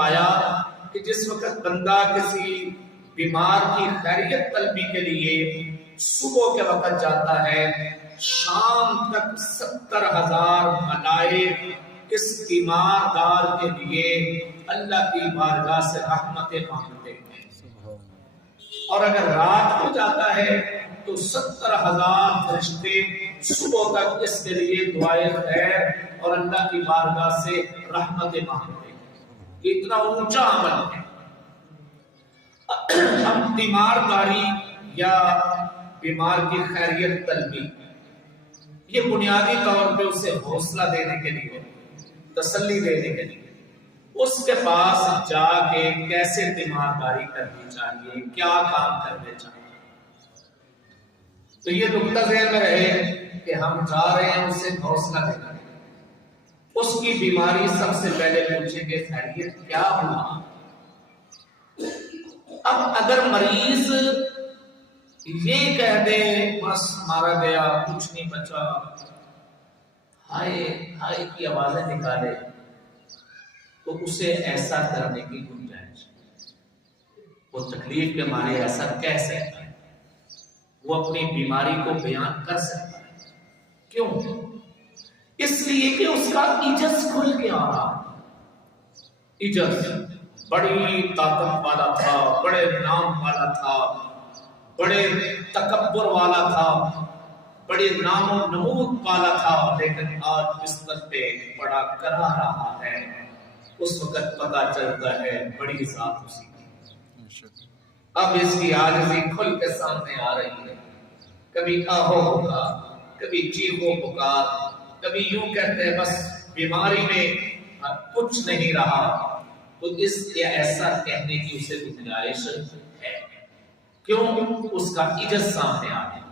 آیا کہ جس وقت بندہ کسی بیمار کی خیریت طلبی کے لیے صبح کے وقت جاتا ہے، شام تک 70,000 ملائک اس بیمار دار کے لیے اللہ کی بارگاہ سے رحمتیں مانگتے ہیں، اور اگر رات کو جاتا ہے تو 70,000 فرشتے صبح تک اس کے لیے دعائیں خیر اور اللہ کی بارگاہ سے رحمتیں مانگتے ہیں۔ اتنا اونچا عمل ہے۔ اب بیمار داری یا بیمار کی خیریت طلبی یہ بنیادی طور پہ اسے حوصلہ دینے کے لیے، تسلی دینے کے لیے اس کے پاس جا کے کیسے تیمارداری کرنی چاہیے، کیا کام کرنے چاہیے۔ تو یہ نقطہ ذہن میں رہے کہ ہم جا رہے ہیں اسے حوصلہ دینا، اس کی بیماری سب سے پہلے پوچھیں گے خیریت کیا ہوا۔ اب اگر مریض یہ کہہ دے بس مارا گیا کچھ نہیں بچا، ہائے ہائے کی آوازیں نکالے، تو اسے ایسا کرنے کی گنجائش، وہ تکلیف کے مارے ایسا کہہ سکتا ہے، وہ اپنی بیماری کو بیان کر سکتا ہے۔ کیوں؟ اس لیے کہ اس کا ایجز کھل کے آ رہا۔ ایجز بڑی طاقت والا تھا، بڑے نام والا تھا، بڑے تکبر والا تھا، بڑے نام و نمود والا تھا، لیکن آج بستر پہ بڑا کرا رہا ہے۔ اس وقت پتہ چلتا ہے بڑی ذات اسی کی۔ اب اس کی عاجزی کھل کے سامنے آ رہی ہے۔ کبھی آہو پکار، کبھی چیخو پکار، کبھی یوں کہتے ہیں بس بیماری میں کچھ نہیں رہا، تو اس کے ایسا کہنے کی اسے گنجائش ہے۔ کیوں؟ اس کا عجز سامنے آ گیا۔